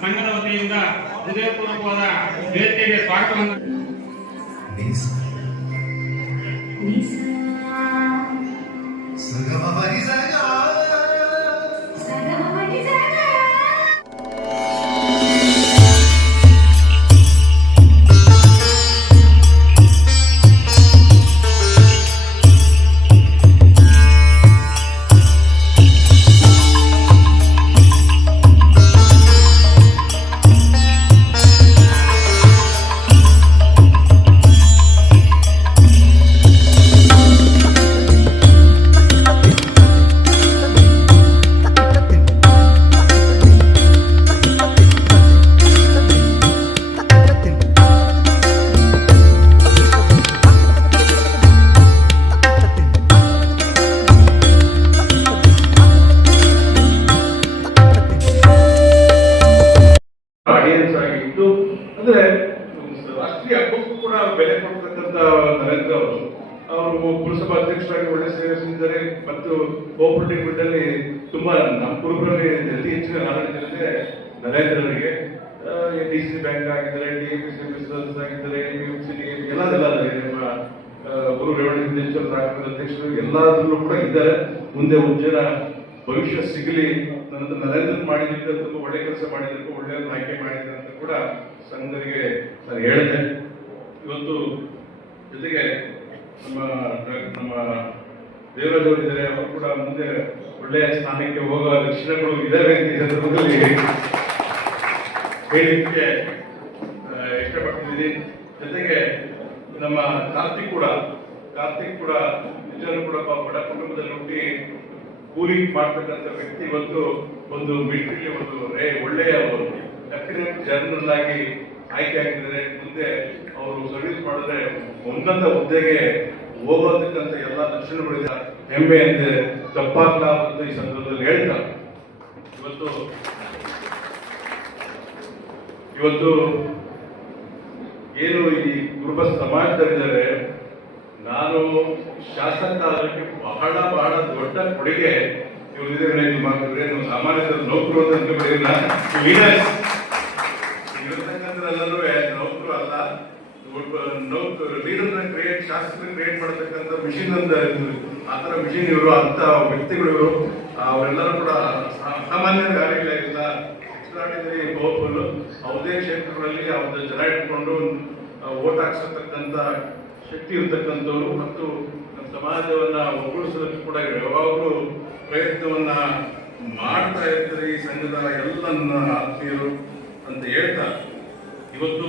ಸಂಘದ ವತಿಯಿಂದ ಹೃದಯಪೂರ್ವಕವಾದ ವೇದಿಕೆಗೆ ಸ್ವಾಗತವನ್ನು ಒಳ್ಳೆ ಆಯ್ಕೆ ಮಾಡಿದ್ದಾರೆ ಅಂತ ಕೂಡ ಸಂಘರಿಗೆ ನಾನು ಹೇಳಿದೆ ಇವತ್ತು ಜೊತೆಗೆ ನಮ್ಮ ನಮ್ಮ ದೇವರಾಜ್ ಅವರು ಇದ್ದಾರೆ ಅವರು ಕೂಡ ಮುಂದೆ ಒಳ್ಳೆಯ ಸ್ಥಾನಕ್ಕೆ ಹೋಗುವ ಲಕ್ಷಣಗಳು ಇದ್ದಾವೆ ಅಂತ ಸಂದರ್ಭದಲ್ಲಿ ಹೇಳಲಿಕ್ಕೆ ಆ, ಇಷ್ಟಪಡ್ತಿದ್ದೀನಿ. ಜೊತೆಗೆ ನಮ್ಮ ಕಾರ್ತಿಕ್ ಕೂಡ ಕಾರ್ತಿಕ್ ಕೂಡ ನಿಜವೂ ಕೂಡ ಬಡ ಕುಟುಂಬದಲ್ಲಿ ಹುಟ್ಟಿ ಕೂಲಿ ಮಾಡ್ತಕ್ಕಂಥ ವ್ಯಕ್ತಿ ಒಂದು ಒಂದು ಮಿಲಿಟರಿ ಒಂದು ಒಳ್ಳೆಯ ಒಳ್ಳೆಯ ಲೆಫ್ಟಿನೆಂಟ್ ಜನರಲ್ ಆಗಿ ಆಯ್ಕೆ ಆಗಿದ್ದಾರೆ ಮುಂದೆ ಅವರು ಸರ್ವಿಸ್ ಮಾಡಿದ್ರೆ ಉನ್ನತ ಹುದ್ದೆಗೆ ಹೋಗೋದಕ್ಕಂತ ಎಲ್ಲ ಲಕ್ಷಣಗಳಿದೆ. ಹೆಮ್ಮೆ ಅಂದ್ರೆ ತಪ್ಪಾಗ್ಲ ಅಂತ ಈ ಸಂದರ್ಭದಲ್ಲಿ ಹೇಳ್ತಾ ಇವತ್ತು ಇವತ್ತು ಏನು ಈ ಕುರುಬ ಸಮಾಜದಲ್ಲಿದ್ದಾರೆ, ನಾನು ಶಾಸಕ ಆಗೋಕ್ಕೆ ಬಹಳ ಬಹಳ ದೊಡ್ಡ ಕೊಡುಗೆ ಇವರು ಮಾಡ್ತಿದ್ರೆ ನೀವು ಸಾಮಾನ್ಯ ನೌಕರು ಅಂತ ಅನ್ಕೊಂಡಿಲ್ಲ ಇರತಕ್ಕಂಥದ್ದೆಲ್ಲರೂ ನೌಕರು ಅಲ್ಲ ನೌಕರು ಲೀಡರ್ನ ಕ್ರಿಯೇಟ್ ಶಾಸಕರ ಕ್ರಿಯೇಟ್ ಮಾಡತಕ್ಕಂಥ ಮಿಷಿನ್ ಅಂತ ಆ ಮಿಷಿನ್ ಇವರು ಅಂತ ವ್ಯಕ್ತಿಗಳು ಇವರು ಅವರೆಲ್ಲರೂ ಕೂಡ ಸಾಮಾನ್ಯ ಕಾರ್ಯಗಳಿಲ್ಲ ಎಕ್ಸ್ಟ್ರಾಡಿನರಿ ಪವರ್ಫುಲ್ ಯಾವುದೇ ಕ್ಷೇತ್ರಗಳಲ್ಲಿ ಅವ್ರದ್ದು ಜನ ಇಟ್ಕೊಂಡು ಓಟ್ ಹಾಕ್ಸತಕ್ಕಂಥ ಶಕ್ತಿ ಇರ್ತಕ್ಕಂಥವ್ರು ಮತ್ತು ನಮ್ಮ ಸಮಾಜವನ್ನ ಒಗ್ಗೂಡಿಸೋದಕ್ಕೆ ಕೂಡ ಯಾವಾಗಲೂ ಪ್ರಯತ್ನವನ್ನ ಮಾಡ್ತಾ ಇರ್ತಾರೆ ಈ ಸಂಘದ ಎಲ್ಲ ನನ್ನ ಆತ್ಮೀಯರು ಅಂತ ಹೇಳ್ತಾ, ಇವತ್ತು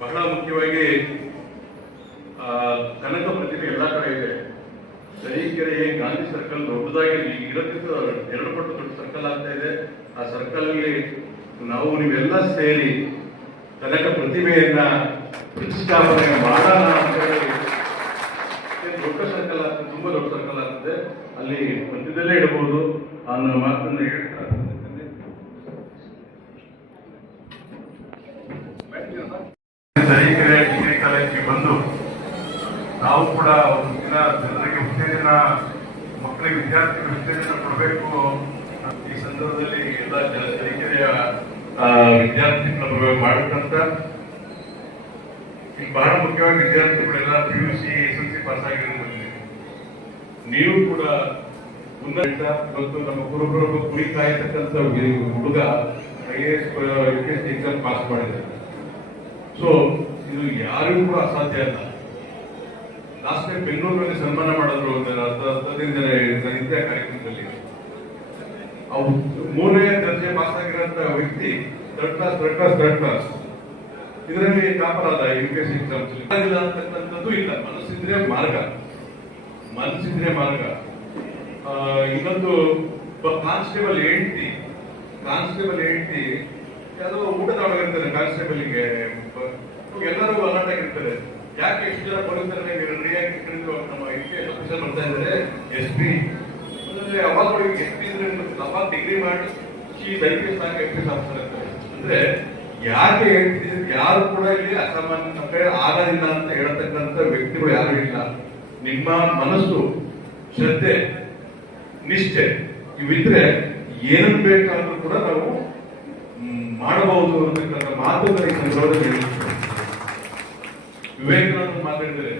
ಬಹಳ ಮುಖ್ಯವಾಗಿ ಕನಕ ಪ್ರತಿಮೆ ಎಲ್ಲ ಕಡೆ ಇದೆ. ತರೀಕೆರೆ ಗಾಂಧಿ ಸರ್ಕಲ್ ದೊಡ್ಡದಾಗಿ ಇರೋದಕ್ಕಿಂತ ಎರಡು ಪಟ್ಟು ದೊಡ್ಡ ಸರ್ಕಲ್ ಆಗ್ತಾ ಇದೆ. ಆ ಸರ್ಕಲ್ ಅಲ್ಲಿ ನಾವು ನೀವೆಲ್ಲ ಸೇರಿ ಕನಕ ಪ್ರತಿಭೆಯನ್ನ ಪ್ರತಿಷ್ಠಾಪನೆ ಮಾಡೋಣ ಅಂತ ಹೇಳಿ ದೊಡ್ಡ ಸರ್ಕಲ್ ಆಗ್ತದೆ, ತುಂಬಾ ದೊಡ್ಡ ಸರ್ಕಲ್ ಆಗ್ತದೆ. ಅಲ್ಲಿ ಮಧ್ಯದಲ್ಲೇ ಇಡಬಹುದು. ಅನ್ನೋ ಮಾತನ್ನ ಹೇಳ್ತಾ ತರೀಕೆರೆ ಡಿಗ್ರಿ ಕಾಲೇಜಿಗೆ ಬಂದು ನಾವು ಕೂಡ ಒಂದು ದಿನ ಜನರಿಗೆ ಉತ್ತೇಜನ ಮಕ್ಕಳಿಗೆ ವಿದ್ಯಾರ್ಥಿಗಳಿಗೆ ಉತ್ತೇಜನ ಕೊಡಬೇಕು ಈ ಸಂದರ್ಭದಲ್ಲಿ ಎಲ್ಲ ಜನ ತರೀಕೆರೆಯ ಆ, ವಿದ್ಯಾರ್ಥಿಗಳ ಪರವಾಗಿ ಮಾಡಬೇಕಂತ ಈಗ ಬಹಳ ಮುಖ್ಯವಾಗಿ ವಿದ್ಯಾರ್ಥಿಗಳೆಲ್ಲ P U C S S L C ಆಗಿರೋದ್ರಲ್ಲಿ ನೀವು ಕೂಡ ಇವತ್ತು ನಮ್ಮ ಗುರುಗಳು ಕುಳಿತಾ ಇರ್ತಕ್ಕಂಥ ಹುಡುಗ I A S U P S exam pass ಮಾಡಿದ್ದಾರೆ ಸೊ ಇದು ಯಾರಿಗೂ ಕೂಡ ಅಸಾಧ್ಯ ಅಲ್ಲ. ಲಾಸ್ಟ್ ಟೈಮ್ ಬೆಂಗಳೂರಿನಲ್ಲಿ ಸನ್ಮಾನ ಮಾಡಿದ್ರು ಅರ್ಧದಿಂದ ಇದ್ದ ಕಾರ್ಯಕ್ರಮದಲ್ಲಿ. ಮೂರನೇ ದರ್ಜೆ ಪಾಸ್ ಆಗಿರೋಂಥ ವ್ಯಕ್ತಿ third class third class third class ಇದರಲ್ಲಿ ಕಾಪರಾದ ಯು ಪಿ ಎಸ್ ಎಕ್ಸಾಮ್ಸ್ ಇಲ್ಲ ಅಂತಕ್ಕಂಥದ್ದು ಇಲ್ಲ. ಮನಸ್ಸಿದ್ರೆ ಮಾರ್ಗ. ಮನಸ್ಸಿದ್ರೆ ಮಾರ್ಗ. ಇನ್ನೊಂದು ಕಾನ್ಸ್ಟೇಬಲ್ ಹೆಂಡತಿ ಕಾನ್ಸ್ಟೇಬಲ್ ಹೆಂಡತಿ ಯಾವುದೋ ಊಟದ ಒಳಗಿರ್ತಾರೆ ಕಾನ್ಸ್ಟೇಬಲ್ಗೆ ಎಲ್ಲರೂ ಅಲರ್ಟಾಗಿರ್ತಾರೆ. ಯಾಕೆ ಎಷ್ಟು ಜನ ಪೊಲೀಸರನ್ನ ರಿಯಾಕ್ಟ್ ಕರೆದು ನಮ್ಮ ಪಿ ಆಫೀಸರ್ ಬರ್ತಾ ಇದ್ದಾರೆ, ಎಸ್ ಪಿ. ಅಂದ್ರೆ ಅವಾಗ ಎಸ್ ಪಿ ಅವಾಗ ಡಿಗ್ರಿ ಮಾಡಿ ಶೀ ಐ ಪಿ ಎಸ್ ಪಿ ಅಂದ್ರೆ ಯಾಕೆ ಹೇಳ್ತಿದ್ರು ಯಾರು ಕೂಡ ಇಲ್ಲಿ ಅಸಾಮಾನ್ಯ ನಮ್ಮ ಕೈ ಆಗೋದಿಲ್ಲ ಅಂತ ಹೇಳ್ತಕ್ಕಂಥ ವ್ಯಕ್ತಿಗಳು ಯಾರು ಇಲ್ಲ. ನಿಮ್ಮ ಮನಸ್ಸು, ಶ್ರದ್ಧೆ ನಿಷ್ಠೆ. ಇವಿದ್ರೆ ಏನನ್ ಬೇಕಾದ್ರೂ ಕೂಡ ನಾವು ಮಾಡಬಹುದು ಅನ್ನತಕ್ಕಂಥ ಮಾತುಗಳ. ವಿವೇಕಾನಂದ ಮಾತಾಡಿದರೆ,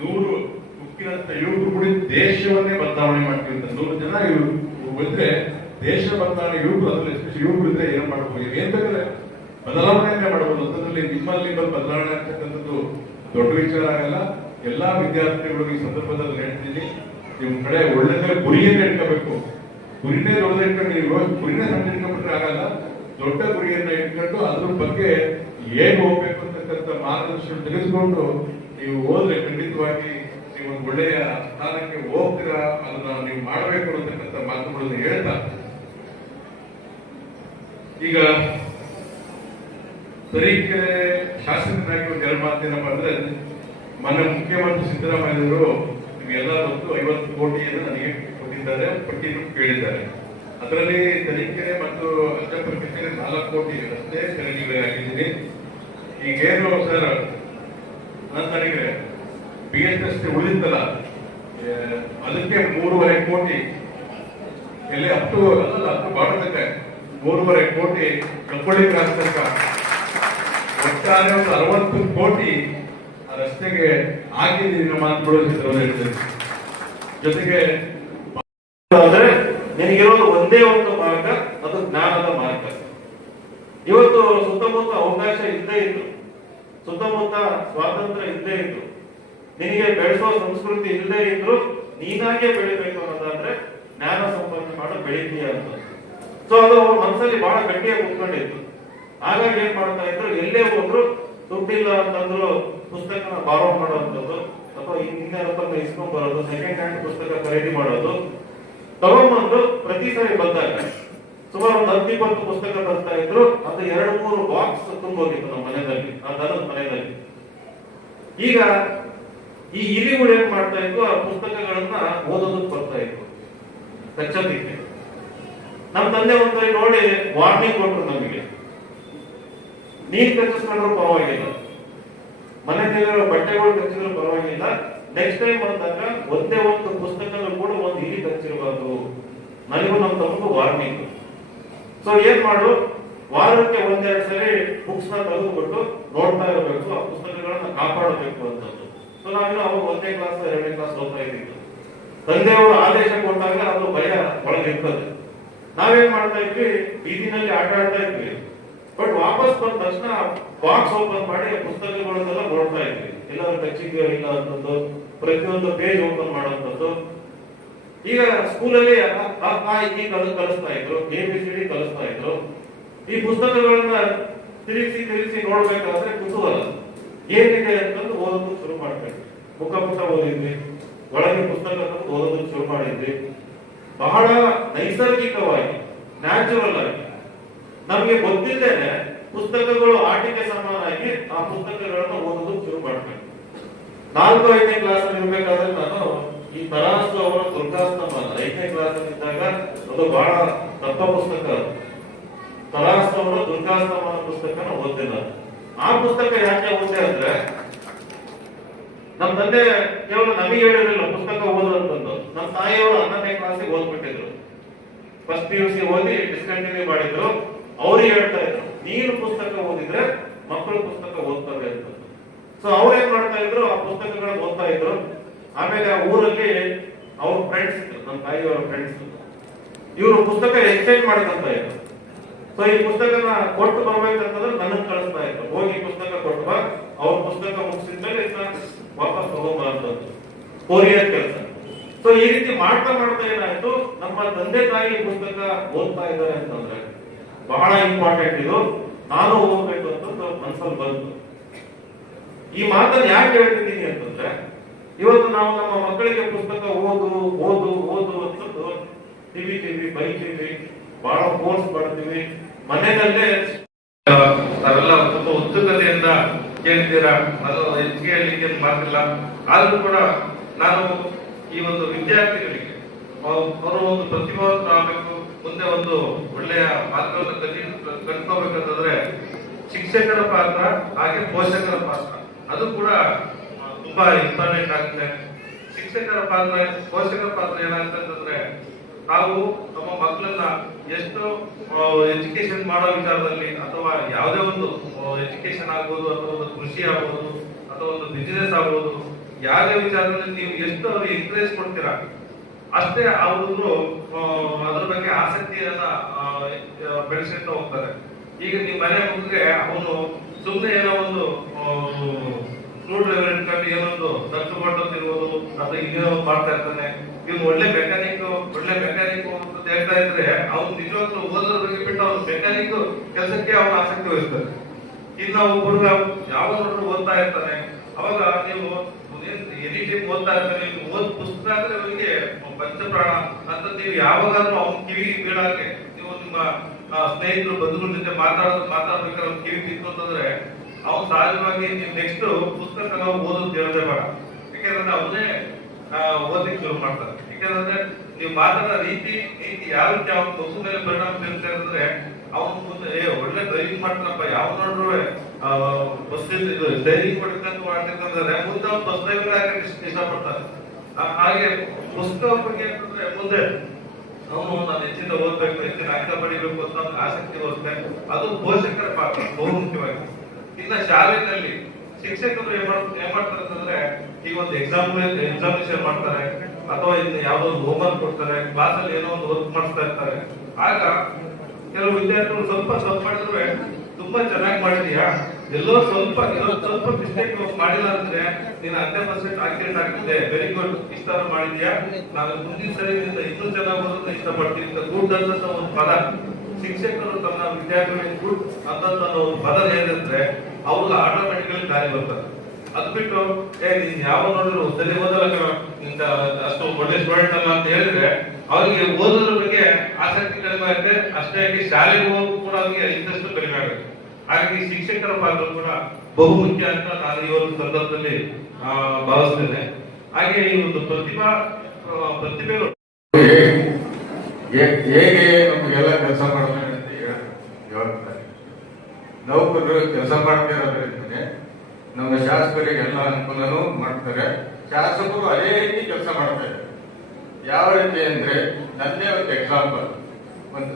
ನೂರು ಉಕ್ಕಿನಂತ ಯುವಕರು ಕೂಡ ದೇಶವನ್ನೇ ಬದಲಾವಣೆ ಮಾಡ್ತೀವಿ ಅಂತ. ನೂರು ಜನ ಇವರು ದೇಶ ಬದಲಾವಣೆ ಯುವಕರು ಅದ್ರಲ್ಲಿ ಎಸ್ಪೆಷಲಿ ಯುವಕರು ಇದ್ರೆ ಏನು ಮಾಡಬಹುದು ಏನ್ ಬದಲಾವಣೆಯನ್ನೇ ಮಾಡಬಹುದು ಅದರಲ್ಲಿ ನಿಮ್ಮಲ್ಲಿ ಬಂದು ಬದಲಾವಣೆ ಆಗ್ತಕ್ಕಂಥದ್ದು ದೊಡ್ಡ ವಿಚಾರ ಆಗಲ್ಲ. ಎಲ್ಲಾ ವಿದ್ಯಾರ್ಥಿಗಳು ಈ ಸಂದರ್ಭದಲ್ಲಿ ಹೇಳ್ತೀನಿ. ನಿಮ್ ಕಡೆ ಒಳ್ಳೆ ಗುರಿಯನ್ನೇ ಇಟ್ಕೋಬೇಕು. ಗುರಿನೇ ದೊಡ್ಡ ಇಟ್ಕೊಂಡು ನೀವು ಗುರಿನೇ ಸಣ್ಣ ಇಟ್ಕೊಂಡ್ಬಿಟ್ರೆ ಆಗಲ್ಲ. ದೊಡ್ಡ ಗುರಿಯನ್ನ ಇಟ್ಕೊಂಡು ಅದ್ರ ಬಗ್ಗೆ ಹೇಗೆ ಹೋಗ್ಬೇಕು ಅಂತಕ್ಕಂಥ ಮಾರ್ಗದರ್ಶನ ತಿಳಿಸ್ಕೊಂಡು ನೀವು ಹೋದ್ರೆ ಖಂಡಿತವಾಗಿ ನೀವು ಒಂದು ಒಳ್ಳೆಯ ಸ್ಥಾನಕ್ಕೆ ಹೋಗ್ತೀರಾ ಅದನ್ನ ನೀವು ಮಾಡಬೇಕು ಅಂತಕ್ಕಂಥ ಮಾತುಗಳನ್ನು ಹೇಳ್ತಾ. ಈಗ ತರೀಕೆರೆ ಶಾಸಕರಾಗಿ ಒಂದು ಎರಡು ಮಾತೇನಪ್ಪ ಅಂದ್ರೆ ಮೊನ್ನೆ ಮುಖ್ಯಮಂತ್ರಿ ಸಿದ್ದರಾಮಯ್ಯವರು ನಿಮಗೆಲ್ಲ ಒಂದು ಐವತ್ತು ಕೋಟಿಯನ್ನು ನನಗೆ ಕೊಟ್ಟಿದ್ದಾರೆ, ಪಟ್ಟಿಯನ್ನು ಕೇಳಿದ್ದಾರೆ. ಅದರಲ್ಲಿ ತನಿಖೆ ಮತ್ತು ಅಜ್ಜಪುರ ಕಚೇರಿ ನಾಲ್ಕು ಕೋಟಿ ರಸ್ತೆ ತೆರಳಿಗೆ ಆಗಿದ್ದೀನಿ. ಈಗೇನು ಸರ್, ನನ್ನ ನನಗೆ ಬಿ ಎಸ್ ಎಸ್ ಉಳಿತಲ್ಲ ಅದಕ್ಕೆ ಮೂರುವರೆ ಕೋಟಿ. ಎಲ್ಲಿ ಹತ್ತು ಅಲ್ಲ ಅಪ್ ಭಾರತಕ್ಕೆ ಮೂರುವರೆ ಕೋಟಿ ಕ್ರಾಸ್ ತನಕ ಒಟ್ಟಾರೆ ಒಂದು ಅರವತ್ತು ಕೋಟಿ ಆ ರಸ್ತೆಗೆ ಮಾತು ಮಾತುಗಳು ಹೇಳ್ತೇನೆ ಜೊತೆಗೆ ಆದ್ರೆ ನಿನಗಿರೋದು ಒಂದೇ ಒಂದು ಮಾರ್ಗ, ಅದು ಜ್ಞಾನದ ಮಾರ್ಗ. ಇವತ್ತು ಸುತ್ತಮುತ್ತ ಅವಕಾಶ ಇದ್ದೇ ಇತ್ತು. ಸುತ್ತಮುತ್ತ ಸ್ವಾತಂತ್ರ್ಯ ಇದ್ದೇ ಇತ್ತು. ನಿನಗೆ ಬೆಳೆಸುವ ಸಂಸ್ಕೃತಿ ಇಲ್ಲದೆ ಇದ್ರು, ನೀನಾಗೆ ಬೆಳಿಬೇಕು ಅನ್ನೋದಾದ್ರೆ, ಜ್ಞಾನ ಸಂಪಾದನೆ ಮಾಡೋ ಬೆಳಿತೀಯ ಅಂತ. ಸೊ ಅದು ಅವ್ರ ಮನಸ್ಸಲ್ಲಿ ಬಹಳ ಗಟ್ಟಿಯಾಗಿ ಕೂತ್ಕೊಂಡಿತ್ತು. ಹಾಗಾಗಿ ಏನ್ ಮಾಡ್ತಾ ಇದ್ರು, ಎಲ್ಲೇ ಹೋದ್ರು, ದುಡ್ಡಿಲ್ಲ ಅಂತಂದ್ರು ಪುಸ್ತಕನ ಬಾರೋ ಮಾಡೋವಂಥದ್ದು, ಅಥವಾ ಹಿಂದೆ ಹತ್ತನ್ನ ಇಸ್ಕೊಂಡ್ ಬರೋದು ಸೆಕೆಂಡ್ ಹ್ಯಾಂಡ್ ಪುಸ್ತಕ ಖರೀದಿ ಮಾಡೋದು. ತಗೊಂಡ್ಬಂದು ಪ್ರತಿ ಸಾರಿ ಬಂದಾಗ ಸುಮಾರು ಒಂದು ಹತ್ತು ಇಪ್ಪತ್ತು ಪುಸ್ತಕ ಬರ್ತಾ ಇದ್ರು ಅದು ಎರಡು ಮೂರು ಬಾಕ್ಸ್ ತುಂಬೋಗಿತ್ತು ನಮ್ಮ ಮನೆಯಲ್ಲಿ, ಆ ಮನೆಯಲ್ಲಿ. ಈಗ ಈ ಇಲಿಗಳು ಏನ್ ಮಾಡ್ತಾ ಇದ್ವು? ಆ ಪುಸ್ತಕಗಳನ್ನ ಓದೋದಕ್ಕೆ ಬರ್ತಾ ಇದ್ವು. ಕಚ್ಚೋದಿಕ್ಕೆ. ನಮ್ಮ ತಂದೆ ಒಂದ್ಸರಿ ನೋಡಿ ವಾರ್ನಿಂಗ್ ಕೊಟ್ರು ನಮಗೆ. ನೀರ್ ಕಚ್ಚಿಸ್ಕೊಂಡ್ರು ಪರವಾಗಿಲ್ಲ. ಮನೆ ದೇವರ ಬಟ್ಟೆಗಳು ತರಿಸಿದ್ರು ಪರವಾಗಿಲ್ಲ. ನೆಕ್ಸ್ಟ್ ಟೈಮ್ ಬಂದಾಗ ಒಂದೇ ಒಂದು ಪುಸ್ತಕಗಳು ಕೂಡ ಒಂದು ಇಲ್ಲಿ ತರಿಸಿರಬಾರ್ದು ನನಗೂ ನಮ್ಮ ತಮ್ಮದು ವಾರ್ನಿಂಗ್ ಸೊ ಏನ್ ಮಾಡು? ವಾರಕ್ಕೆ ಒಂದೆರಡು ಸರಿ ಬುಕ್ಸ್ನ ತೆಗೆದುಬಿಟ್ಟು ನೋಡ್ತಾ ಇರಬೇಕು. ಆ ಪುಸ್ತಕಗಳನ್ನ ಕಾಪಾಡಬೇಕು ಅಂತದ್ದು. ಸೊ ನಾವೇನು ಅವಾಗ ಒಂದೇ ಕ್ಲಾಸ್ ಎರಡನೇ ಕ್ಲಾಸ್ ಓದ್ತಾ ಇದ್ದಿದ್ದು ತಂದೆಯವರು ಆದೇಶ ಕೊಟ್ಟಾಗ ಅದು ಭಯ ಒಳಗೆ ಇರ್ತದೆ ನಾವೇನ್ ಮಾಡ್ತಾ ಇದ್ವಿ? ಬೀದಿನಲ್ಲಿ ಆಟ ಆಡ್ತಾ ಇದ್ವಿ. ಬಟ್ ವಾಪಸ್ ಬಂದ ತಕ್ಷಣ ಬಾಕ್ಸ್ ಓಪನ್ ಮಾಡಿ ಪುಸ್ತಕಗಳನ್ನೆಲ್ಲ ನೋಡ್ತಾ ಇದ್ವಿ. ಎಲ್ಲಾದ್ರೂ ಟಚಿಂಗ್ ಇಲ್ಲ ಅಂತಂದು, ಪ್ರತಿಯೊಂದು ಪೇಜ್ ಓಪನ್ ಮಾಡುವಂಥದ್ದು. ಈಗ ಸ್ಕೂಲಲ್ಲಿ ಈ ಕಲ್ ಕಲಿಸ್ತಾ ಇದ್ರು ಎ ಬಿ ಸಿ ಕಲಿಸ್ತಾ ಇದ್ರು. ಈ ಪುಸ್ತಕಗಳನ್ನ ತಿರುಗಿಸಿ ತಿರುಗಿಸಿ ನೋಡ್ಬೇಕಾದ್ರೆ ಕುತೂಹಲ. ಏನಿದೆ ಅಂತಂದು ಓದೋದು ಶುರು ಮಾಡ್ಬೇಕು. ಮುಖ ಪುಟ ಓದಿದ್ವಿ, ಒಳಗೆ ಪುಸ್ತಕ ಓದೋದಕ್ಕೆ ಶುರು ಮಾಡಿದ್ವಿ. ಬಹಳ ನೈಸರ್ಗಿಕವಾಗಿ ನ್ಯಾಚುರಲ್ ಆಗಿ. ನಮಗೆ ಗೊತ್ತಿದ್ದೇನೆ ಪುಸ್ತಕಗಳು ಆಟಿಕೆ ಸಮಾನಾಗಿ ಆ ಪುಸ್ತಕಗಳನ್ನು ಓದಲು ಶುರು ಮಾಡ್ಬೇಕು ನಾಲ್ಕು, ಐದನೇ ಕ್ಲಾಸ್ ಅಲ್ಲಿ ಇರ್ಬೇಕಾದ್ರೆ ನಾನು ಈ ತರಾಸು ಅವರ ದುರ್ಗಾಸ್ತಮ ಐದನೇ ಕ್ಲಾಸ್ ಇದ್ದಾಗ ಅದು ಬಹಳ ದಪ್ಪ ಪುಸ್ತಕ. ತರಾಸು ಅವರ ದುರ್ಗಾಸ್ತಮ ಪುಸ್ತಕನ ಓದಿಲ್ಲ ಆ ಪುಸ್ತಕ ಯಾಕೆ ಓದಿದೆ ಅಂದ್ರೆ ನಮ್ಮ ತಂದೆ ಕೇವಲ ನಮಗೆ ಹೇಳಿರಲಿಲ್ಲ ಪುಸ್ತಕ ಓದುವಂತದ್ದು ನಮ್ಮ ತಾಯಿಯವರು ಹನ್ನೊಂದನೇ ಕ್ಲಾಸಿಗೆ ಓದ್ಬಿಟ್ಟಿದ್ರು. ಫಸ್ಟ್ ಪಿ ಯು ಸಿ ಓದಿ ಡಿಸ್ಕಂಟಿನ್ಯೂ ಮಾಡಿದ್ರು. ಅವ್ರಿಗೆ ಹೇಳ್ತಾ ಇದ್ರು, ನೀನು ಪುಸ್ತಕ ಓದಿದ್ರೆ ಮಕ್ಕಳು ಪುಸ್ತಕ ಓದ್ತವೆ ಅಂತ. ಸೊ ಅವ್ರು ಏನ್ ಮಾಡ್ತಾ ಇದ್ರು? ಆ ಪುಸ್ತಕಗಳನ್ನ ಓದ್ತಾ ಇದ್ರು. ಆಮೇಲೆ ಆ ಊರಲ್ಲಿ ಅವ್ರ ಫ್ರೆಂಡ್ಸ್ ನಮ್ಮ ತಾಯಿಯವರ ಫ್ರೆಂಡ್ಸ್ ಇವರು ಪುಸ್ತಕ ಎಕ್ಸ್ಚೇಂಜ್ ಮಾಡ್ಕೊಂತ ಇದ್ರು. ಸೊ ಈ ಪುಸ್ತಕನ ಕೊಟ್ಟು ಬರ್ಬೇಕಂತಂದ್ರೆ ನನಗ್ ಕಳಿಸ್ತಾ ಇದ್ರು. ಹೋಗಿ ಪುಸ್ತಕ ಕೊಟ್ಟು ಬಾ, ಅವ್ರ ಪುಸ್ತಕ ಮುಗಿಸಿದ ಮೇಲೆ ವಾಪಸ್ ತಗೊಂಬಾರ್ದು ಕೊರಿಯರ್ ಕೆಲಸ. ಸೊ ಈ ರೀತಿ ಮಾಡ್ತಾ ಮಾಡ್ತಾ ಏನಾಯ್ತು? ನಮ್ಮ ತಂದೆ ತಾಯಿ ಪುಸ್ತಕ ಓದ್ತಾ ಇದ್ದಾರೆ ಅಂತಂದ್ರೆ ಬಹಳ ಇಂಪಾರ್ಟೆಂಟ್ ಇದು. ನಾನು ಹೋಗ್ಬೇಕು ಅಂತ ಮನಸ್ಸಲ್ಲಿ ಬಂತು. ಈ ಮಾತನ್ನು ಯಾಕೆ ಹೇಳ್ತಿದ್ದೀನಿ ಅಂತಂದ್ರೆ, ಇವತ್ತು ನಾವು ನಮ್ಮ ಮಕ್ಕಳಿಗೆ ಪುಸ್ತಕ ಓದು ಓದು ಓದು ಅಂತಂದು ಟಿವಿ ಟಿವಿ ಬೈತೀವಿ ಬಹಳ ಕೋರ್ಸ್ ಮಾಡ್ತೀವಿ. ಮನೆಯಲ್ಲೇ ತಾವೆಲ್ಲ ತುಂಬಾ ಉತ್ಸುಕತೆಯಿಂದ ಕೇಳ್ತೀರಾ? ಅದು ಹೆಚ್ಚಿಗೆ ಹೇಳಲಿಕ್ಕೆ ಮಾತಿಲ್ಲ. ಆದ್ರೂ ಕೂಡ ನಾನು ಈ ಒಂದು ವಿದ್ಯಾರ್ಥಿಗಳಿಗೆ, ಅವ್- ಅವರು ಒಂದು ಪ್ರತಿಭಾವಂತರಾಗಬೇಕು ಮುಂದೆ ಒಂದು ಒಳ್ಳೆಯ ಮಾರ್ಗವನ್ನು ಕಲಿ ಕಲ್ತ್ಕೋಬೇಕಂತಂದ್ರೆ ಶಿಕ್ಷಕರ ಪಾತ್ರ ಹಾಗೆ ಪೋಷಕರ ಪಾತ್ರ. ಅದು ಕೂಡ ತುಂಬಾ ಇಂಪಾರ್ಟೆಂಟ್ ಆಗುತ್ತೆ. ಶಿಕ್ಷಕರ ಪಾತ್ರ, ಪೋಷಕರ ಪಾತ್ರ ಏನಾಗ್ತಂತಂದ್ರೆ ತಾವು ತಮ್ಮ ಮಕ್ಕಳನ್ನ ಎಷ್ಟು ಎಜುಕೇಶನ್ ಮಾಡೋ ವಿಚಾರದಲ್ಲಿ ಅಥವಾ ಯಾವುದೇ ಒಂದು ಎಜುಕೇಶನ್ ಆಗ್ಬೋದು ಅಥವಾ ಒಂದು ಕೃಷಿ ಆಗ್ಬೋದು ಅಥವಾ ಒಂದು ಬಿಸಿನೆಸ್ ಆಗ್ಬೋದು, ಯಾವುದೇ ವಿಚಾರದಲ್ಲಿ ನೀವು ಎಷ್ಟು ಅವ್ರಿಗೆ ಎಂಕರೇಜ್ ಕೊಡ್ತೀರಾ ಅಷ್ಟೇ ಅವರು ಅದ್ರ ಬಗ್ಗೆ ಆಸಕ್ತಿಯನ್ನ ಬೆಳೆಸ್ಕೊಂತ ಹೋಗ್ತಾರೆ. ಈಗ ನೀವು ಮನೆ ಮುಂದೆ ಅವನು ಸುಮ್ಮನೆ ಏನೋ ಒಂದು ಸ್ಕ್ರೂ ಡ್ರೈವರ್ ಇಟ್ಕೊಂಡು ಏನೋ ಒಂದು ದತ್ತು ಕೊಟ್ಟಿರ್ಬೋದು ಅಥವಾ ಇನ್ನೇನೋ ಮಾಡ್ತಾ ಇರ್ತಾನೆ. ಇವ್ನು ಒಳ್ಳೆ ಮೆಕ್ಯಾನಿಕ್ ಒಳ್ಳೆ ಮೆಕ್ಯಾನಿಕ್ ಅಂತ ಹೇಳ್ತಾ ಇದ್ರೆ, ಅವ್ನು ನಿಜವಾಗ್ಲೂ ಓದೋದ್ರ ಬಗ್ಗೆ ಬಿಟ್ಟು ಅವ್ನು ಮೆಕ್ಯಾನಿಕ್ ಕೆಲಸಕ್ಕೆ ಅವನು ಆಸಕ್ತಿ ವಹಿಸ್ತಾರೆ ಇನ್ನು ಒಬ್ಬ ಹುಡುಗ ಓದ್ತಾ ಇರ್ತಾನೆ. ಅವಾಗ ನೀವು ಎನಿ ಟೈಮ್ ಓದ್ತಾ ಇರ್ತಾರೆ ಓದ್ ಪುಸ್ತಕ ಅಂದ್ರೆ ಅವರಿಗೆ ಪಂಚಪ್ರಾಣ ಅಂತ ನೀವು ಯಾವಾಗಾದ್ರೂ ಅವ್ನ ಕಿವಿ ಬೀಳಾಕೆ ನೀವು ನಿಮ್ಮ ಸ್ನೇಹಿತರು, ಬಂಧುಗಳ ಜೊತೆ ಮಾತಾಡೋದು ಮಾತಾಡ್ಬೇಕಾದ್ರೆ ಅವ್ನ ಕಿವಿ ಬಿತ್ತು ಅಂತಂದ್ರೆ ಅವ್ನು ಸಹಜವಾಗಿ ನೀವು ನೆಕ್ಸ್ಟ್ ಪುಸ್ತಕ ನಾವು ಓದೋದು ಹೇಳದೆ ಬೇಡ. ಯಾಕೆಂದ್ರೆ ಅವನೇ ಓದಲಿಕ್ಕೆ ಶುರು ಮಾಡ್ತಾರೆ. ಯಾಕೆಂದ್ರೆ ನೀವು ಮಾತಾಡೋ ರೀತಿ ನೀತಿ ಯಾವ ರೀತಿ ಅವ್ನ ಮಗು ಮೇಲೆ ಪರಿಣಾಮ ಬೀರುತ್ತೆ ಅಂದ್ರೆ ಅವ್ನು ಮುಂದೆ, ಏ, ಒಳ್ಳೆ ಡ್ರೈವಿಂಗ್ ಮಾಡ್ತಾನಪ್ಪ, ಯಾವ ನೋಡ್ರು? ಬಸ್ ಇದು ಮಾಡ್ಬೇಕಂತ ಮಾಡ್ತಿರ್ತಂದ್ರೆ ಮುಂದೆ ಅವ್ರು ಬಸ್ ಡ್ರೈವರ್ ಆಗಕ್ಕೆ ಇಷ್ಟ- ಇಷ್ಟಪಡ್ತಾನೆ ಆ, ಹಾಗೆ ಪುಸ್ತಕ ಬಗ್ಗೆ ಅಂತಂದ್ರೆ ಮುಂದೆ ಅವನು ನಾನು ಹೆಚ್ಚಿನ ಓದ್ಬೇಕು ಹೆಚ್ಚಿನ ಅಂಕ ಪಡಿಬೇಕು ಅಂತ ಆಸಕ್ತಿ ಬರುತ್ತೆ ಅದು ಪೋಷಕರ ಪಾತ್ರ ಬಹು ಮುಖ್ಯವಾಗಿ ಇನ್ನ ಶಾಲೆಯಲ್ಲಿ ಶಿಕ್ಷಕರು ಏನ್ ಮಾಡ್ತಾರೆ ಅಂತಂದ್ರೆ ಈಗ ಒಂದು ಎಕ್ಸಾಮ್ ಎಕ್ಸಾಮಿನೇಷನ್ ಮಾಡ್ತಾರೆ ಅಥವಾ ಇನ್ನು ಯಾವ್ದೋ ಒಂದು ಹೋಮ್ವರ್ಕ್ ಕೊಡ್ತಾರೆ ಕ್ಲಾಸ್ ಅಲ್ಲಿ ಏನೋ ಒಂದು ವರ್ಕ್ ಮಾಡಿಸ್ತಾ ಇರ್ತಾರೆ. ಆಗ ಕೆಲವು ವಿದ್ಯಾರ್ಥಿಗಳು ಸ್ವಲ್ಪ ಸ್ವಲ್ಪ ಮಾಡಿದ್ರೆ ತುಂಬಾ ಚೆನ್ನಾಗಿ ಮಾಡಿದೀಯಾ? ಎಲ್ಲೋ ಸ್ವಲ್ಪ ಸ್ವಲ್ಪ ಮಿಸ್ಟೇಕ್ ಮಾಡಿಲ್ಲ ಅಂದ್ರೆ ನೀನು ಹಂಡ್ರೆಡ್ ಪರ್ಸೆಂಟ್ ಆಕ್ಯುರೇಟ್ ಆಗ್ತಿದೆ. ವೆರಿ ಗುಡ್ ಇಷ್ಟ ಮಾಡಿದ್ಯಾ? ನಾನು ಮುಂದಿನ ಸರಿ ಇನ್ನೂ ಚೆನ್ನಾಗಿ ಓದೋದನ್ನ ಇಷ್ಟಪಡ್ತೀನಿ ಅಂತ ಗುಡ್ ಅಂತ ಒಂದು ಪದ. ಶಿಕ್ಷಕರು ತಮ್ಮ ವಿದ್ಯಾರ್ಥಿಗಳಿಗೆ ಗುಡ್ ಅಂತ ಒಂದು ಪದ ಹೇಳಿದ್ರೆ ಅವ್ರಿಗೆ ಆಟೋಮೆಟಿಕಲಿ ದಾರಿ ಬರ್ತಾರೆ ಅದ್ ಬಿಟ್ಟು, ಏ, ನೀನ್ ಯಾವ ನೋಡಿದ್ರು ಸರಿ ಓದಲ್ಲ ಇಂತ ಅಷ್ಟು ಒಳ್ಳೆ ಸ್ಟೂಡೆಂಟ್ ಅಲ್ಲ ಅಂತ ಹೇಳಿದ್ರೆ ಅವರಿಗೆ ಓದೋದ್ರ ಬಗ್ಗೆ ಆಸಕ್ತಿ ಕಡಿಮೆ ಆಗುತ್ತೆ. ಅಷ್ಟೇ ಶಾಲೆಗೆ ಹೋಗಿ ಕೂಡ ಅವ್ರಿಗೆ ಇಂಟ್ರೆಸ್ಟ್ ಕಡಿಮೆ ಆಗುತ್ತೆ. ಹಾಗಾಗಿ ಶಿಕ್ಷಕರ ಪಾತ್ರ ಕೂಡ ಬಹುಮುಖ್ಯ ಅಂತ ನಾನು ಈ ಒಂದು ಸಂದರ್ಭದಲ್ಲಿ ಭಾವಿಸ್ತೇನೆ ಹಾಗೆ ಈ ಒಂದು ಪ್ರತಿಭಾ ಪ್ರತಿಭೆಗಳು ಹೇಗೆ ನಮಗೆಲ್ಲ ಕೆಲಸ ಮಾಡ್ತಾರೆ ಅಂತ ನೌಕರರು ಕೆಲಸ ಮಾಡ್ತಿರೋದ್ರಿಂದನೇ ನಮ್ಮ ಶಾಸಕರಿಗೆ ಎಲ್ಲ ಅನುಕೂಲನೂ ಮಾಡ್ತಾರೆ. ಶಾಸಕರು ಅದೇ ರೀತಿ ಕೆಲಸ ಮಾಡ್ತಾರೆ. ಯಾವ ರೀತಿ ಅಂದ್ರೆ ನನ್ನೇ ಒಂದು ಎಕ್ಸಾಂಪಲ್ ಒಂದು,